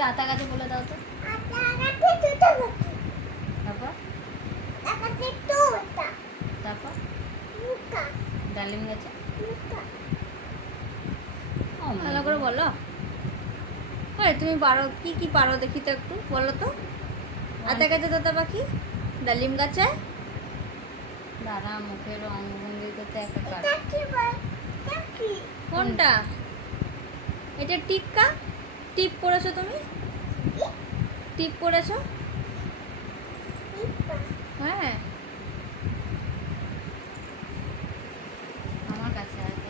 মামাকে আতা গাছে বলে দাও তো। তারপর ডালিম গাছে ভালো করে বলো। আরে তুমি পারো, কি কি পারো দেখি তো একটু বলো তো। আতা গাছে তোতা পাখি, ডালিম গাছে দাঁড়া, মুখের অঙ্গভঙ্গি করতে একটা কাজ। কোনটা? এটা টিক্কা। টিপ পড়েছো তুমি? টিপ পড়েছো? হ্যাঁ আমার কাছে আছে।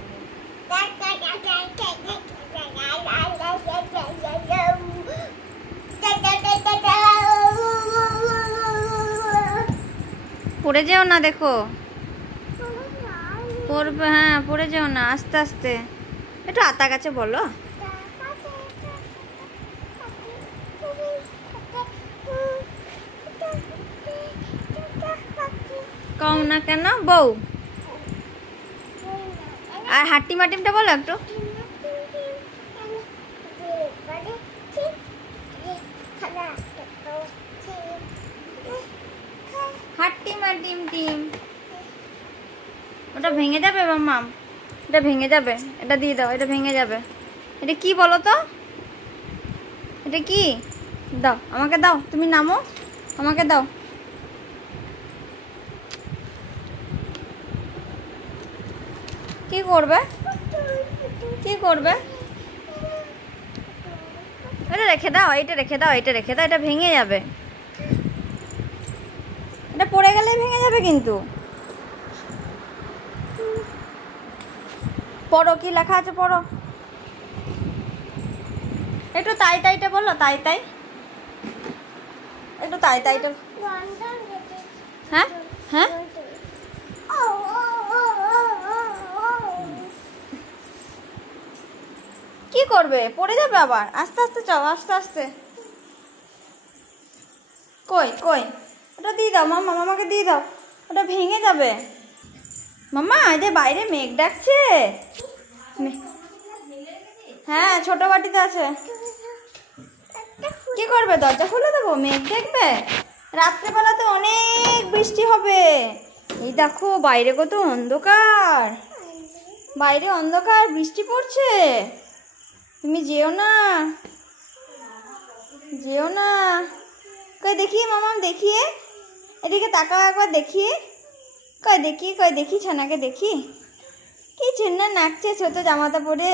পড়ে যেও না, দেখো পড়বে। হ্যাঁ পড়ে যেও না, আস্তে আস্তে। একটু আতা গাছে বলো। কও না কেন বউ? আর হাট্টি মাটিমটা বলো একটু। হাট্টি মাটিম টিম। ওটা ভেঙে যাবে মাম্মাম, এটা ভেঙে যাবে। এটা দিয়ে দাও, এটা ভেঙে যাবে। এটা কি বলো তো? এটা কি? দাও আমাকে দাও, তুমি নামো, আমাকে দাও। কি করবে? কি করবে? এটা রেখে দাও, এটা রেখে দাও, এটা রেখে দাও। এটা ভেঙে যাবে, এটা পড়ে গেলেই ভেঙে যাবে কিন্তু। পড়ো, কি লেখা আছে পড়ো। একটু তাই তাইটা বলো, তাই তাই। একটু তাই তাইটা। হ্যাঁ হ্যাঁ কি করবে? পড়ে যাবে আবার। আস্তে আস্তে চাও, আস্তে আস্তে। কই কই, ওটা দিয়ে দাও মামা, মামাকে দিয়ে দাও, ওটা ভেঙে যাবে। মামা এই যে বাইরে মেঘ ডাকছে। হ্যাঁ ছোট বাটিতে আছে। কি করবে? দরজা খুলে দেবো? মেঘ দেখবে? রাত্রেবেলাতে অনেক বৃষ্টি হবে। এই দেখো বাইরে কত অন্ধকার, বাইরে অন্ধকার, বৃষ্টি পড়ছে। তুমি যেও না, যেও না। কই দেখি মামাম, দেখিয়ে এদিকে তাকাও একবার, দেখিয়ে। কই দেখি, কই দেখি ছানাকে দেখি। কি ছেন্না নাচছে ছোট জামাটা পরে।